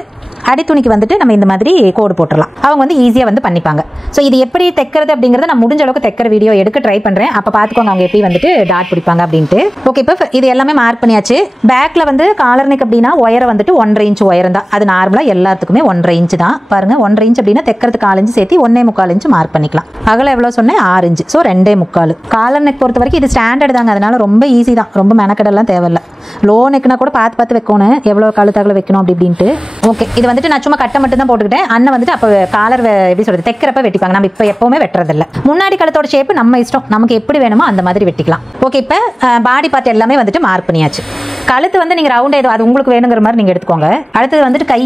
அடி துணிக்கு வந்துட்டு நம்ம இந்த மாதிரி கோடு போட்டுடலாம். அவங்க வந்து ஈஸியாக வந்து பண்ணிப்பாங்க. ஸோ இது எப்படி தைக்கிறது அப்படிங்கிறத நான் முடிஞ்ச அளவுக்கு தைக்கிற வீடியோ எடுக்க ட்ரை பண்ணுறேன். அப்போ பார்த்துக்கோங்க அவங்க எப்படி வந்துட்டு டாட் பிடிப்பாங்க அப்படின்ட்டு. ஓகே, இப்போ இது எல்லாமே மார்க் பண்ணியாச்சு. பேக்கில் வந்து காலர் நெக் அப்படின்னா ஒயரை வந்துட்டு 1.5 இன்ச் உயரம் தான். அது நார்மலாக எல்லாத்துக்குமே 1.5 இன்ச் தான். பாருங்கள், 1.5 இன்ச் அப்படின்னா தைக்கிறதுக்கு 4 இன்ச்சு சேர்த்து 1.25 இன்ச் மார்க் பண்ணிக்கலாம். அகலம் எவ்வளோ சொன்னேன், 6 இன்ச். ஸோ 2.25. காலர் நெக் பொறுத்த வரைக்கும் இது ஸ்டாண்டர்ட் தாங்க, அதனால ரொம்ப ஈஸி தான். ரொம்ப மெனக்கடெல்லாம் தேவையில்லை. லோ நெக்னா கூட பார்த்து வைக்கணும், எவ்வளோ கழுத்தாகல வைக்கணும் அப்படின்ட்டு. ஓகே, இது வந்துட்டு நான் சும்மா கட்டை மட்டும் தான் போட்டுக்கிட்டேன். அண்ணன் வந்துட்டு அப்போ காலர் எப்படி சொல்கிறது, தைக்கிறப்ப வெட்டிப்பாங்க. நம்ம இப்போ எப்போவுமே வெட்டுறதில்ல. முன்னாடி கழுத்தோட ஷேப்பு நம்ம இஷ்டம், நமக்கு எப்படி வேணுமோ அந்த மாதிரி வெட்டிக்கலாம். ஓகே, இப்போ பாடி பார்ட் எல்லாமே வந்துட்டு மார்க் பண்ணியாச்சு. கழுத்து வந்து நீங்கள் ரவுண்ட் ஏதோ அது உங்களுக்கு வேணுங்கிற மாதிரி நீங்கள் எடுத்துக்கோங்க. அடுத்தது வந்துட்டு கை.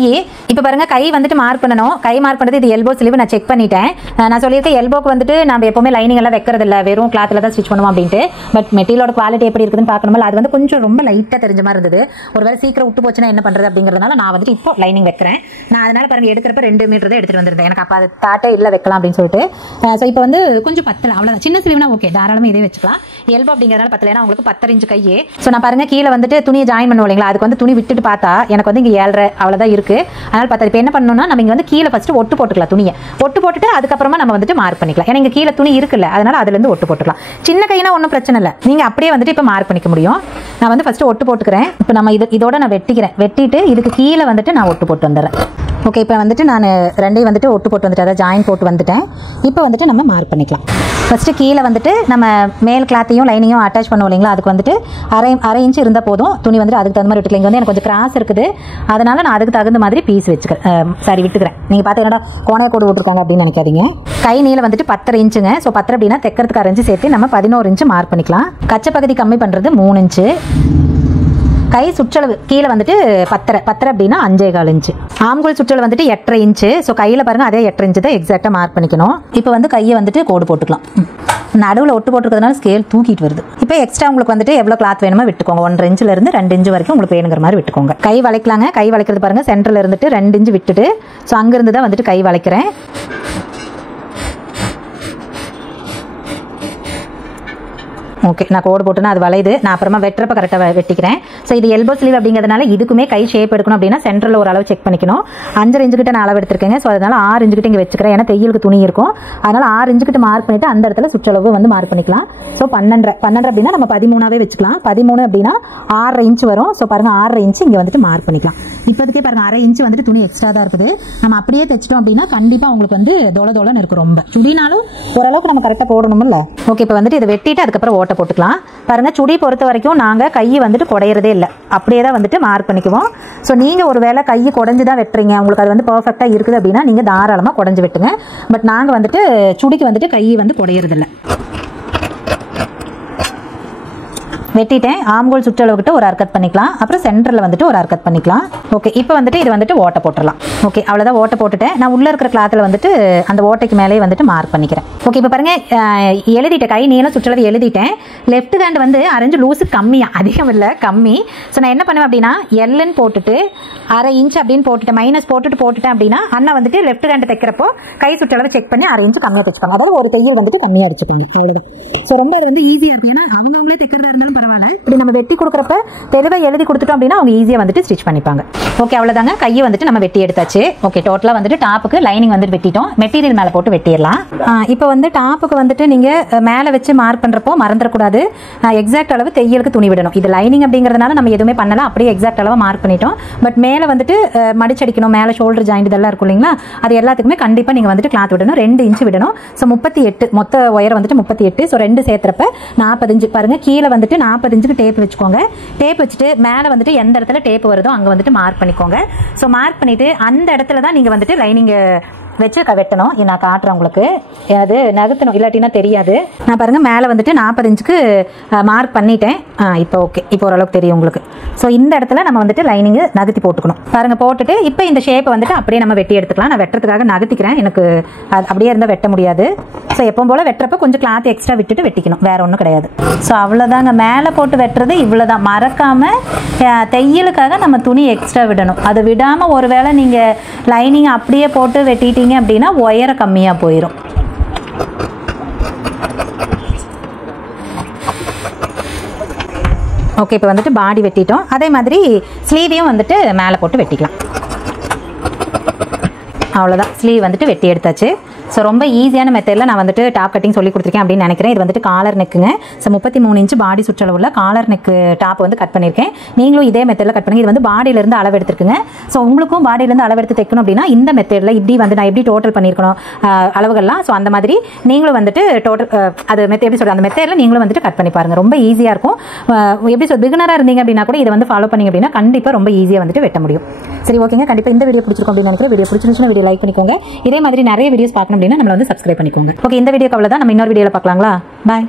இப்போ பாருங்கள் கை வந்துட்டு மார்க் பண்ணணும். கை மார்க் பண்ணுறது இது எல்போ ஸ்லீவ் நான் செக் பண்ணிட்டேன். நான் சொல்லியிருக்கேன் எல்போக்கு வந்துட்டு நம்ம எப்போவுமே லைனிங் எல்லாம் வைக்கிறதில்ல, வெறும் கிளாத்தில் தான் ஸ்டிச் பண்ணுவோம் அப்படின்ட்டு. பட் மெட்டீரியலோட குவாலிட்டி எப்படி இருக்குதுன்னு பார்க்கணும்ல. அது வந்து கொஞ்சம் ரொம்ப லைட்டாக தெரிஞ்ச மாதிரி இருந்தது. ஒருவேளை சீக்கிரம் விட்டு போச்சுன்னா என்ன பண்ணுறது அப்படிங்கிறதுனால நான் வந்துட்டு இப்போ லைனிங் வைக்கிறேன். நான் அதனால் பாருங்கள் எடுக்கிறப்ப 2 மீட்டர் தான் எடுத்துகிட்டு வந்திருந்தேன். எனக்கு அப்போ அது தாட்டே இல்லை வைக்கலாம் அப்படின்னு சொல்லிட்டு. ஸோ இப்போ வந்து கொஞ்சம் பத்தல, அவ்வளோதான். சின்ன ஸ்லீவ்னா ஓகே, தாராளமாக இதே வச்சுக்கலாம். எல்போ அப்படிங்கிறதால பத்தல, ஏன்னா உங்களுக்கு 10.5 இன்ச் கையே. ஸோ நான் பாருங்கள் கீழே வந்துட்டு துணியை ஜாயின் பண்ணுவோம் இல்லைங்களா, அதுக்கு வந்து துணி விட்டுட்டு பார்த்தா எனக்கு வந்து இங்கே 7.5 அவ்வளோதான் இருக்குது. அதனால் பார்த்தா இப்போ என்ன பண்ணணும்னா நம்ம இங்கே வந்து கீழே ஃபஸ்ட்டு ஒட்டு போட்டுக்கலாம். துணியை ஒட்டு போட்டுட்டு அதுக்கப்புறமா நம்ம வந்துட்டு மார்க் பண்ணிக்கலாம். ஏன்னா இங்கே கீழே துணி இருக்குல்ல, அதனால் அதுலேருந்து ஒட்டு போட்டுக்கலாம். சின்ன கைனா ஒன்றும் பிரச்சனை இல்லை, நீங்கள் அப்படியே வந்துட்டு இப்போ மார்க் பண்ணிக்க முடியும். நான் வந்து ஃபஸ்ட்டு ஒட்டு போட்டுக்கிறேன். இப்போ நம்ம இதோட நான் வெட்டிட்டு இதுக்கு கீழே வந்துட்டு நான் ஒட்டு போட்டு வந்துடுறேன். ஓகே, இப்போ வந்துட்டு நான் ரெண்டையும் வந்துட்டு ஒட்டு போட்டு வந்துட்டு அதாவது ஜாயின் போட்டு வந்துட்டேன். இப்போ வந்துட்டு நம்ம மார்க் பண்ணிக்கலாம். ஃபஸ்ட்டு கீழே வந்துட்டு நம்ம மேல் கிளாத்தையும் லைனிங்கும் அட்டாச் பண்ணுவோம் இல்லைங்களா, அதுக்கு வந்துட்டு அரை இன்ச்சு இருந்தால் போதும். துணி வந்துட்டு அதுக்கு தகுந்த மாதிரி விட்டுக்கலாம். இங்கே வந்து எனக்கு கொஞ்சம் கிராஸ் இருக்குது, அதனால் நான் அதுக்கு தகுந்த மாதிரி பீஸ் விட்டுக்கிறேன். நீங்கள் பார்த்து என்னடா கோணைய கோடு விட்டுருக்காங்க அப்படின்னு நினைக்காதீங்க. கை நீளம் வந்துட்டு 10.5 இன்ச்சுங்க. ஸோ 10 அப்படின்னா தைக்கிறதுக்கு 6 இன்ச்சு சேர்த்து நம்ம 11 இன்ச்சு மார்க் பண்ணிக்கலாம். கச்சை பகுதி கம்மி பண்ணுறது 3 இன்ச்சு. கை சுற்றளவு கீழே வந்துட்டு 10 அப்படின்னா 5.25 இன்ச்சு. ஆம்கோல் சுற்றளவு வந்துட்டு 8.5 இன்ச்சு. ஸோ கையில் பாருங்கள் அதே 8.5 இன்ச்சு தான் எக்ஸாக்டாக மார்க் பண்ணிக்கணும். இப்போ வந்து கையை வந்துட்டு கோடு போட்டுக்கலாம். நடுவில் ஒட்டு போட்டுருக்கிறதுனால ஸ்கேல் தூக்கிட்டு வருது. இப்போ எக்ஸ்ட்ரா உங்களுக்கு வந்துட்டு எவ்வளோ கிளாத் வேணுமோ விட்டுக்கோங்க. 1.5 இன்ச்சிலேருந்து 2 இன்ச்சு வரைக்கும் உங்களுக்கு வேணுங்கிற மாதிரி விட்டுக்கோங்க. கை வளைக்கலாங்க. கை வளைக்கிறது பாருங்கள் சென்டரில் இருந்துட்டு 2 இன்ச்சு விட்டுட்டு, ஸோ அங்கேருந்து தான் வந்துட்டு கை வளைக்கிறேன். ஓகே, நான் கோடு போட்டுனா அது வளையுது. நான் அப்புறமா வெட்டுறப்ப கரெக்டாக வெட்டிக்கிறேன். ஸோ இது எல்போ ஸ்லீவ் அப்படிங்கிறதுனால இதுக்குமே கை ஷேப் எடுக்கணும் அப்படின்னா சென்டரில் ஒரு அளவு செக் பண்ணிக்கணும். 5.5 இன்ச்சு கிட்ட நான் அளவு எடுத்துருக்கேங்க. ஸோ அதனால் 6 இன்ச்சு கிட்ட இங்கே வச்சுக்கிறேன். ஏன்னா தையலுக்கு துணி இருக்கும். அதனால் 6 இன்ச்சு கிட்ட மார்க் பண்ணிவிட்டு அந்த இடத்துல சுற்றளவு வந்து மார்க் பண்ணிக்கலாம். ஸோ 12 அப்படின்னா நம்ம 13ஆவே வச்சுக்கலாம். 13 அப்படின்னா 6.5 இன்ச்சு வரும். ஸோ பாருங்கள் 6.5 இன்ச்சு இங்கே வந்துட்டு மார்க் பண்ணிக்கலாம். இப்போதைக்கே பாருங்கள் 1/2 இன்ச்சு வந்துட்டு துணி எக்ஸ்ட்ரா தான் இருக்குது. நம்ம அப்படியே தைச்சிட்டோம் அப்படின்னா கண்டிப்பாக உங்களுக்கு வந்து தொலைன்னு இருக்கும். ரொம்ப சுடினாலும் ஓரளவுக்கு நம்ம கரெக்டாக போடணும்ல. ஓகே, இப்போ வந்துட்டு இதை வெட்டிட்டு அதுக்கப்புறம் ஓட்ட போட்டுக்கலாம். பாருங்க, சுடி பொறுத்த வரைக்கும் நாங்கள் கையை வந்துட்டு குடையிறதே இல்லை, அப்படியே தான் வந்துட்டு மார்க் பண்ணிக்குவோம். ஸோ நீங்கள் ஒரு வேளை கையை குடஞ்சி தான் வெட்டுறீங்க, உங்களுக்கு அது வந்து பர்ஃபெக்டாக இருக்குது அப்படின்னா நீங்கள் தாராளமாக குடஞ்சி வெட்டுங்க. பட் நாங்கள் வந்துட்டு சுடிக்கு வந்துட்டு கையை வந்து குடையிறதில்லை. வெட்டிட்டேன். ஆம்கோல் சுற்றளவுக்கிட்ட ஒரு அர்க்கட் பண்ணிக்கலாம். அப்புறம் சென்டரில் வந்துட்டு ஒரு அர்க்கட் பண்ணிக்கலாம். ஓகே, இப்போ வந்துட்டு இது வந்துட்டு ஓட்டை போட்டுடலாம். ஓகே, அவ்வளோதான். ஓட்டை போட்டுட்டேன். நான் உள்ளே இருக்கிற கிளாத்தில் வந்துட்டு அந்த ஓட்டைக்கு மேலே வந்துட்டு மார்க் பண்ணிக்கிறேன். ஓகே, இப்போ பாருங்கள் எழுதிட்டேன். கை நீளம் சுற்றளவு எழுதிட்டேன். லெஃப்ட் ஹேண்ட் வந்து 1/2 இன்ச்சு லூஸு கம்மியாக, அதிகம் இல்லை, கம்மி. ஸோ நான் என்ன பண்ணுவேன் அப்படின்னா எல்லுன்னு போட்டுட்டு 1/2 இன்ச்சு அப்படின்னு போட்டுட்டேன். மைனஸ் போட்டுட்டேன் அப்படின்னா அண்ணா வந்துட்டு லெஃப்ட் ஹேண்ட் தைக்கிறப்போ கை சுற்றளவு செக் பண்ணி 1/2 இன்ச்சு கம்மியாக தைச்சுப்பாங்க. அதாவது ஒரு தையல் வந்துட்டு கம்மியாக அடிச்சுப்பாங்க. அவ்வளோதான். ஸோ ரொம்ப அது வந்து ஈஸியாக இருக்கும். ஏன்னா அவங்களே தைக்கிறதா இருந்தாலும் பரவாயில்ல, இப்படி நம்ம வெட்டி கொடுக்குறப்ப தெளிவாக எழுதி கொடுத்துட்டோம் அப்படின்னா அவங்க ஈஸியாக வந்துட்டு ஸ்டிச் பண்ணிப்பாங்க. ஓகே, அவ்வளோதாங்க. கையை வந்துட்டு நம்ம வெட்டி எடுத்தாச்சு. ஓகே, டோட்டலாக வந்துட்டு டாப்புக்கு லைனிங் வந்துட்டு வெட்டிட்டோம். மெட்டீரியல் மேலே போட்டு வெட்டிடலாம். இப்போ வந்து டாப்புக்கு வந்துட்டு நீங்கள் மேலே வச்சு மார்க் பண்ணுறப்போ மறந்துடக்கூடாது, எக்ஸாக்ட் அளவு தையலுக்கு துணி விடணும். இது லைனிங் அப்படிங்கிறதுனால நம்ம எதுவுமே பண்ணலாம், அப்படியே எக்ஸாக்ட் அளவு மார்க் பண்ணிட்டோம். பட் மேலே வந்துட்டு மடிச்சடிக்கணும், மேலே ஷோல்டர் ஜாயிண்ட் இதெல்லாம் இருக்கும் இல்லைங்களா, அது எல்லாத்துக்குமே கண்டிப்பாக நீங்கள் வந்துட்டு கிளாத் விடணும். 2 இன்ச்சு விடணும். ஸோ 38 மொத்த ஒயர் வந்துட்டு 38. So 2 சேர்த்துறப்ப 40 inch. பாருங்கள், கீழே வந்துட்டு 40 இன்ச்சுக்கு டேப் வச்சுக்கோங்க. டேப் வச்சுட்டு மேலே வந்துட்டு எந்த இடத்துல டேப் வருதோ அங்கே வந்துட்டு மார்க் பண்ணிக்கோங்க. ஸோ மார்க் பண்ணிவிட்டு அந்த இடத்துல தான் நீங்கள் வந்துட்டு லைனிங்கை வச்சு வெட்டணும். நான் காட்டுறேன் உங்களுக்கு, அது நகர்த்தணும், இல்லாட்டினா தெரியாது. நான் பாருங்கள் மேலே வந்துட்டு 40 இன்ச்சுக்கு மார்க் பண்ணிட்டேன். இப்போ ஓகே, இப்போ ஓரளவுக்கு தெரியும் உங்களுக்கு. ஸோ இந்த இடத்துல நம்ம வந்துட்டு லைனிங்கு நகர்த்தி போட்டுக்கணும். பாருங்கள், போட்டுட்டு இப்போ இந்த ஷேப்பை வந்துட்டு அப்படியே நம்ம வெட்டி எடுத்துக்கலாம். நான் வெட்டுறதுக்காக நகர்த்திக்கிறேன், எனக்கு அது அப்படியே இருந்தால் வெட்ட முடியாது. ஸோ எப்பவும் போல் வெட்டுறப்ப கொஞ்சம் கிளாத் எக்ஸ்ட்ரா விட்டுட்டு வெட்டிக்கணும், வேற ஒன்றும் கிடையாது. ஸோ அவ்வளோதாங்க. மேலே போட்டு வெட்டுறது இவ்வளோதான். மறக்காமல் தையலுக்காக நம்ம துணி எக்ஸ்ட்ரா விடணும். அதை விடாமல் ஒரு வேளை நீங்கள் லைனிங் அப்படியே போட்டு வெட்டிட்டு அப்படின்னா ஒயரை கம்மியாக போயிடும். ஓகே, இப்போ வந்துட்டு பாடி வெட்டிட்டோம். அதே மாதிரி ஸ்லீவையும் வந்துட்டு மேலே போட்டு வெட்டிக்கலாம். அவ்வளோதான், ஸ்லீவ் வந்துட்டு வெட்டி எடுத்தாச்சு. ஸோ ரொம்ப ஈஸியான மெத்தடில் நான் வந்துட்டு டாப் கட்டிங் சொல்லி கொடுத்துருக்கேன் அப்படின்னு நினைக்கிறேன். இது வந்துட்டு காலர் நெக்குங்க. ஸோ 33 இன்ச்சு பாடி சுற்றளவுள்ள காலர் நெக்கு டாப் வந்து கட் பண்ணியிருக்கேன். நீங்களும் இதே மெத்தடில் கட் பண்ணுங்க. இது வந்து பாடியிலேருந்து அளவு எடுத்துருக்குங்க. ஸோ உங்களுக்கும் பாடியிலேருந்து அளவு எடுத்து தைக்கணும் அப்படின்னா இந்த மெத்தடில் இப்படி வந்து நான் எப்படி டோட்டல் பண்ணியிருக்கணும் அளவுகள்லாம். ஸோ அந்த மாதிரி நீங்களும் வந்துட்டு டோட்டல் அது எப்படி சொல்கிறது, அந்த மெத்தடில் நீங்களும் வந்துட்டு கட் பண்ணி பாருங்கள். ரொம்ப ஈஸியாக இருக்கும். எப்படி சொல், பிகினராக இருந்தீங்க அப்படின்னா கூட இதை வந்து ஃபாலோ பண்ணிங்க அப்படின்னா கண்டிப்பாக ரொம்ப ஈஸியாக வந்துட்டு வெட்ட முடியும். சரி, ஓகேங்க. கண்டிப்பாக இந்த வீடியோ பிடிச்சிருக்கும் அப்படின்னு நினைக்கிறேன். வீடியோ பிடிச்சிருந்துச்சுன்னா வீடியோ லைக் பண்ணிக்கோங்க. இதே மாதிரி நிறைய வீடியோஸ் பார்க்கணும் அப்படின்னா நம்மளை வந்து சப்ஸ்கிரைப் பண்ணிக்கோங்க. ஓகே, இந்த வீடியோக்கு அவ்வளோதான். நம்ம இன்னொரு வீடியோவில் பார்க்கலாங்களா? பாய்.